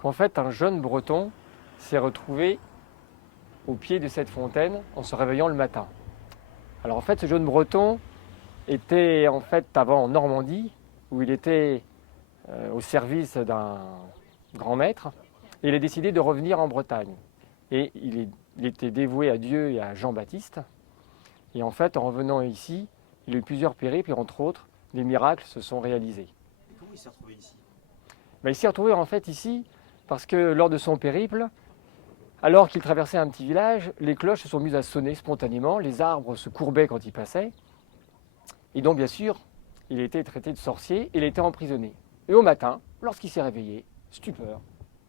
qu'en fait un jeune breton s'est retrouvé au pied de cette fontaine en se réveillant le matin. Alors en fait ce jeune breton était en fait avant en Normandie où il était au service d'un grand maître et il a décidé de revenir en Bretagne. Et il était dévoué à Dieu et à Jean-Baptiste. Et en fait en revenant ici, il a eu plusieurs périples et entre autres des miracles se sont réalisés. Et comment il s'est retrouvé ici? Il s'est retrouvé en fait ici parce que lors de son périple, alors qu'il traversait un petit village, les cloches se sont mises à sonner spontanément, les arbres se courbaient quand il passait. Et donc bien sûr, il a été traité de sorcier et il a été emprisonné. Et au matin, lorsqu'il s'est réveillé, stupeur,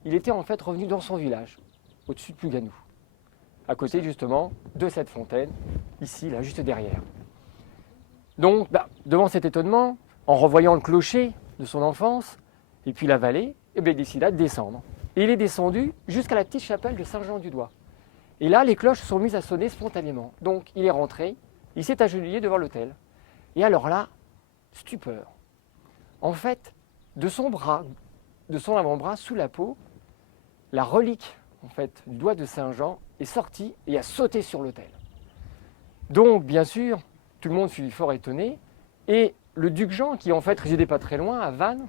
il était en fait revenu dans son village, au-dessus de Plouganou, à côté justement de cette fontaine, ici, là, juste derrière. Donc, devant cet étonnement, en revoyant le clocher de son enfance, et puis la vallée, il décida de descendre. Et il est descendu jusqu'à la petite chapelle de Saint-Jean-du-Doigt. Et là, les cloches se sont mises à sonner spontanément. Donc, il est rentré, il s'est agenouillé devant l'autel. Et alors là, stupeur. En fait, de son bras, de son avant-bras, sous la peau, la relique en fait, du doigt de Saint-Jean est sortie et a sauté sur l'autel. Donc, bien sûr, tout le monde fut fort étonné. Et le duc Jean, qui en fait résidait pas très loin, à Vannes,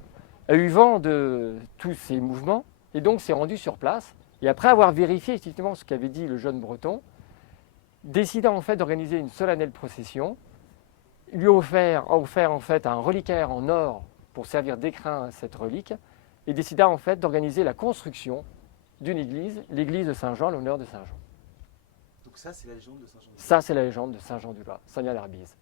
a eu vent de tous ces mouvements et donc s'est rendu sur place. Et après avoir vérifié effectivement ce qu'avait dit le jeune breton, décida en fait d'organiser une solennelle procession, lui a offert en fait un reliquaire en or pour servir d'écrin à cette relique, et décida en fait d'organiser la construction d'une église, l'église de Saint-Jean, l'honneur de Saint-Jean. Donc ça, c'est la légende de Saint-Jean. Ça, c'est la légende de Saint-Jean-du-Loir, Saint-Jean d'Arbise.